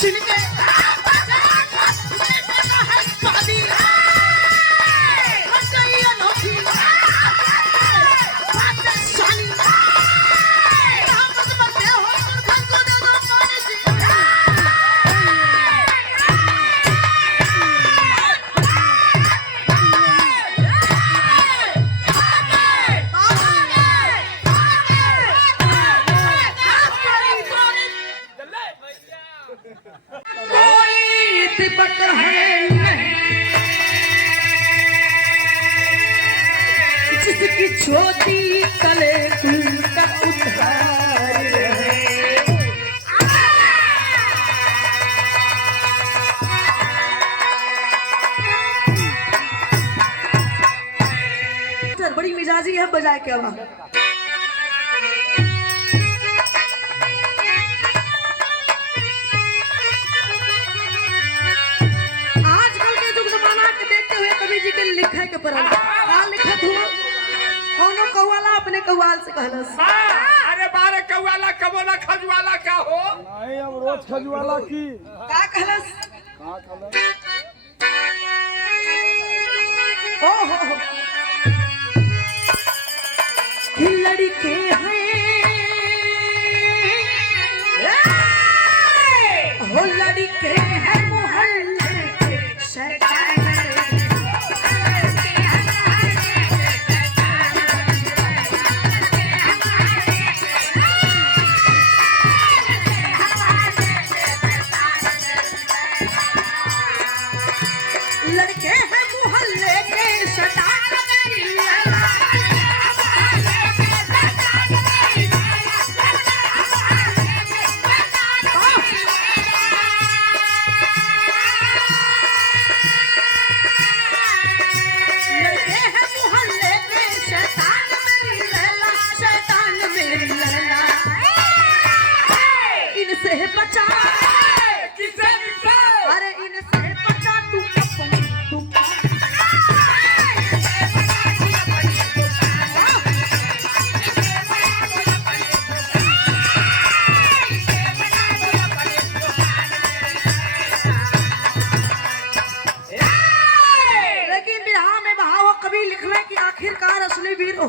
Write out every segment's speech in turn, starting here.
जिनके जिसकी छोटी कले कुल का उद्धार है। बड़ी मिजाजी है बजाए के आवाज। लिखा के परल का लिखत हो कोनो कौवाला अपने कौवाल से कहलस। अरे बारे कौवाला कबोला खजुवाला का हो नहीं अब रोज खजुवाला की का कहलस ओ हो कि लड़के हैं हो लड़के हैं मोहल्ले के शैतान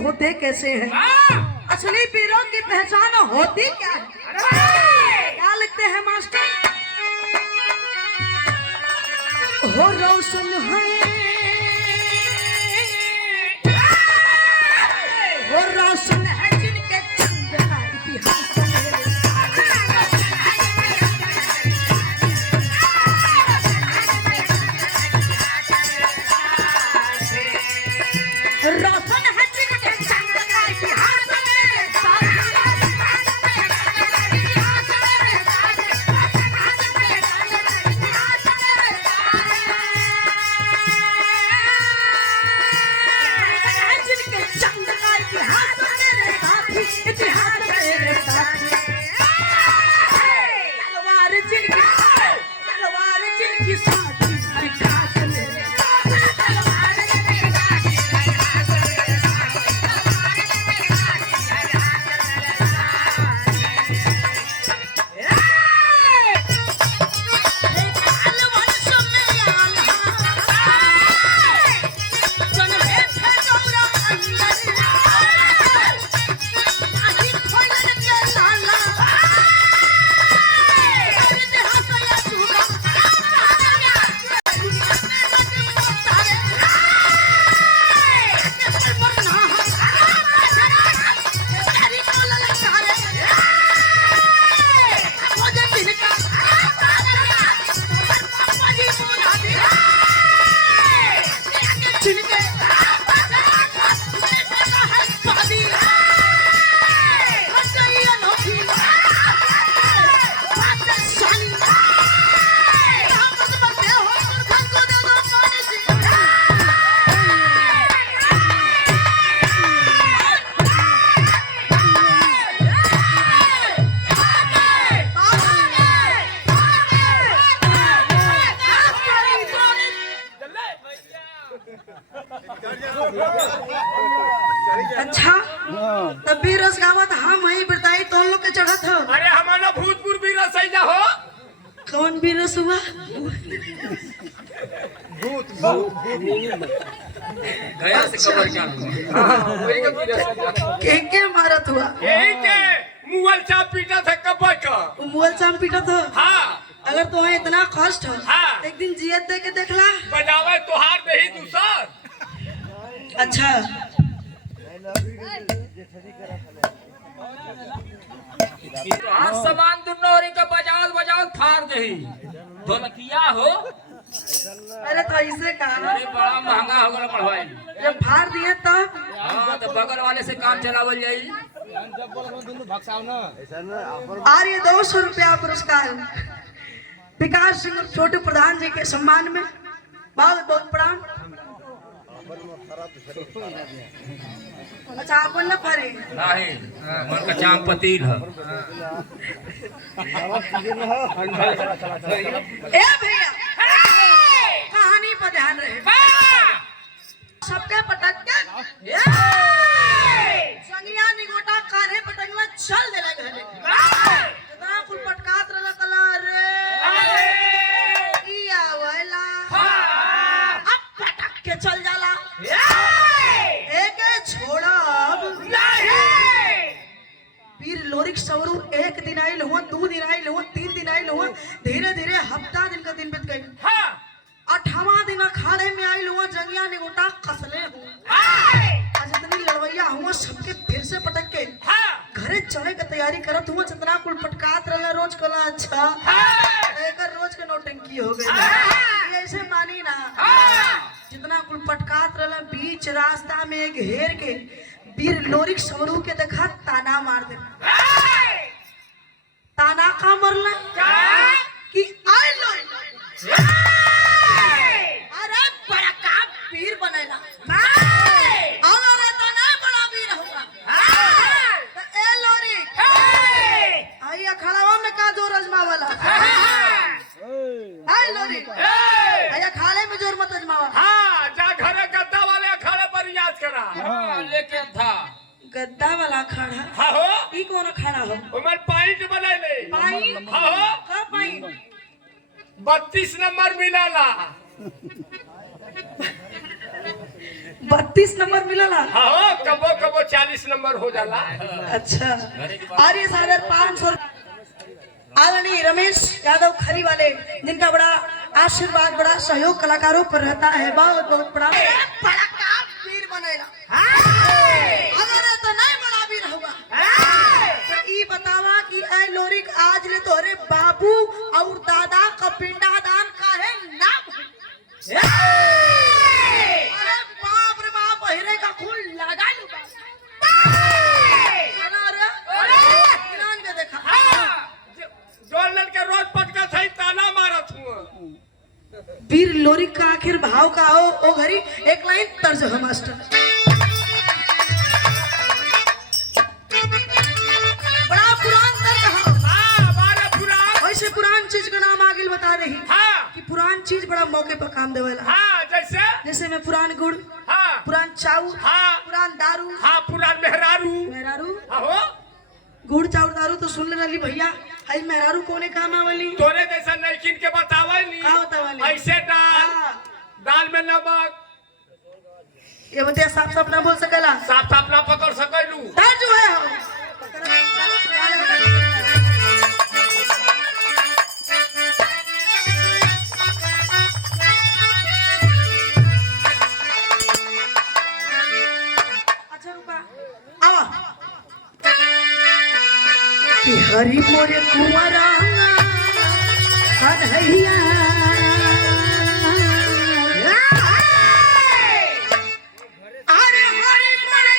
होते कैसे हैं? असली वीरों की पहचान होती क्या है? क्या लिखते हैं मास्टर? हो रोशन है वो रोशन है जिनके चंद का इतिहास रोशन है जिनके चंद का इतिहास कौन भी रस हुआ? गया से कबर क्या वही का पीड़ा के मारत हुआ? यही के मुगल चाप पीटा था कबर का मोल चाम पीटा था। हाँ अगर तुम्हें इतना कष्ट हो हाँ। एक दिन जियत दे के देखला। बजावे तोहार नहीं दूसर अच्छा तोहार सामान दुनो औरी के बजावत बजावत फाड़ दही ढोलकिया हो। अरे तो ऐसे कहा अरे बड़ा महंगा हो गया पढ़वाई। जब फाड़ दिए तब हाँ तो बगल वाले से काम चलावल जाई। और ये 200 रुपया पुरस्कार विकास सिंह छोटे प्रधान जी के सम्मान में बहुत बहुत प्रणाम। अच्छा आप न फरे नहीं मन का चांग पतील है। ए भैया कहानी पर ध्यान रहे। सबके पटक के संगिया निगोटा कान्हे पटक में चल देला घरे। इतना कुल पटकात रहला कला रे इया वाला अब पटक के चल जाला। एक छोड़ा वीर लोरिक सवरू एक दिन आइल हुआ 2 दिन आइल हुआ 3 दिन आइल हुआ धीरे धीरे हफ्ता दिन का दिन बीत गई। हाँ 8वां दिन अखाड़े में आइल हुआ जंगिया निगोटा कसले हुआ। आज इतनी लड़वैया हुआ सबके फिर से पटक के घरे चले के तैयारी करत हुआ। जितना कुल पटकात रहला रोज कला अच्छा एक रोज के नौटंकी हो गई। ऐसे मानी ना जितना कुल पटकात रहला बीच रास्ता में एक घेर के वीर लोरिक सवरू के देखा ताना मार दे। ताना का मरला कि आई लोरिक अरे बड़ा का वीर बनेला अरे ताना बड़ा वीर होगा। तो ए लोरिक आई अखाड़ा में का जोर अजमावला। आई लोरिक आई अखाड़े में जोर मत अजमावा। हाँ जा घरे गद्दा वाले अखाड़े पर याद करा लेके था गद्दा वाला अखाड़ा हाँ हो ई कौन अखाड़ा हो? उमर पॉइंट बनैले पाई हाँ हो का पाई 32 नंबर मिलाला 32 नंबर मिलला। हाँ हो कबो कबो 40 नंबर हो जाला। अच्छा और ये 500 आदरणीय रमेश यादव खरी वाले जिनका बड़ा आशीर्वाद बड़ा सहयोग कलाकारों पर रहता है। बहुत बहुत बड़ा वीर बनेला अगर तो नहीं बड़ा वीर होगा। तो ई बतावा कि ऐ लोरिक आज ले तोहरे बाबू और दादा का पिंडादान काहे ना अरे बाप रे बाप हिरे का खून लगा लूगा। के देखा जोर के रोज पटका सही ताना मारत हुआ। वीर लोरिक का आखिर भाव का हो ओ घरी एक लाइन तर्ज है मास्टर। बड़ा पुरान तर्ज है। हाँ बारह पुराण वैसे पुरान चीज का नाम आगे बता रही हाँ कि पुरान चीज बड़ा मौके पर काम देवेला। हाँ जैसे में पुरान गुड़ हाँ पुरान चाउर हाँ पुरान दारू हाँ पुराण मेहरारू मेहरारू हाँ हो गुड़ चाउर दारू तो सुन ले रही भैया। आई मेहरारू कोने काम आवली तोरे जैसा नैकिन के बतावली का बतावली? ऐसे दाल हाँ। दाल में नमक ये बतिया साफ साफ ना बोल सकेला। साफ साफ ना पकड़ सकलू तर्ज जो है हो। अच्छा रुका आवा कि हरि मोरे कुंवरा कन्हैया अरे हरि मोरे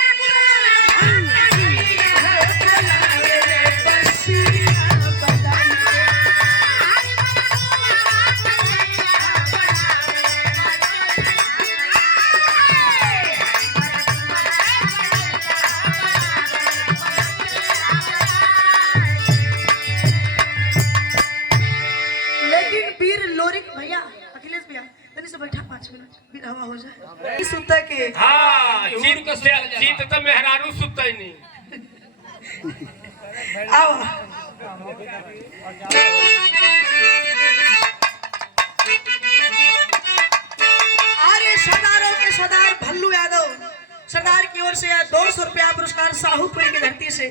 लेकिन वीर लोरिक भैया अखिलेश भैया तनी से बैठा 5 मिनट फिर हवा हो जाए। इस सुता के हाँ उड़ के सुता जा। जीत तो मेहरारू सुतई नहीं आओ शाहूपुरी की धरती से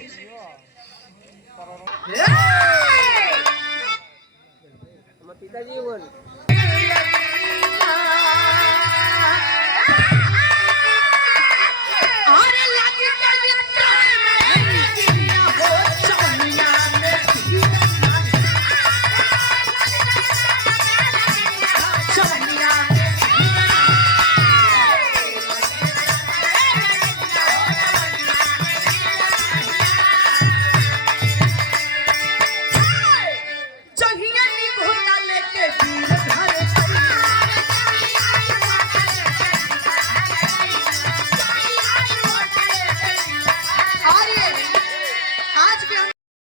पिताजी बोल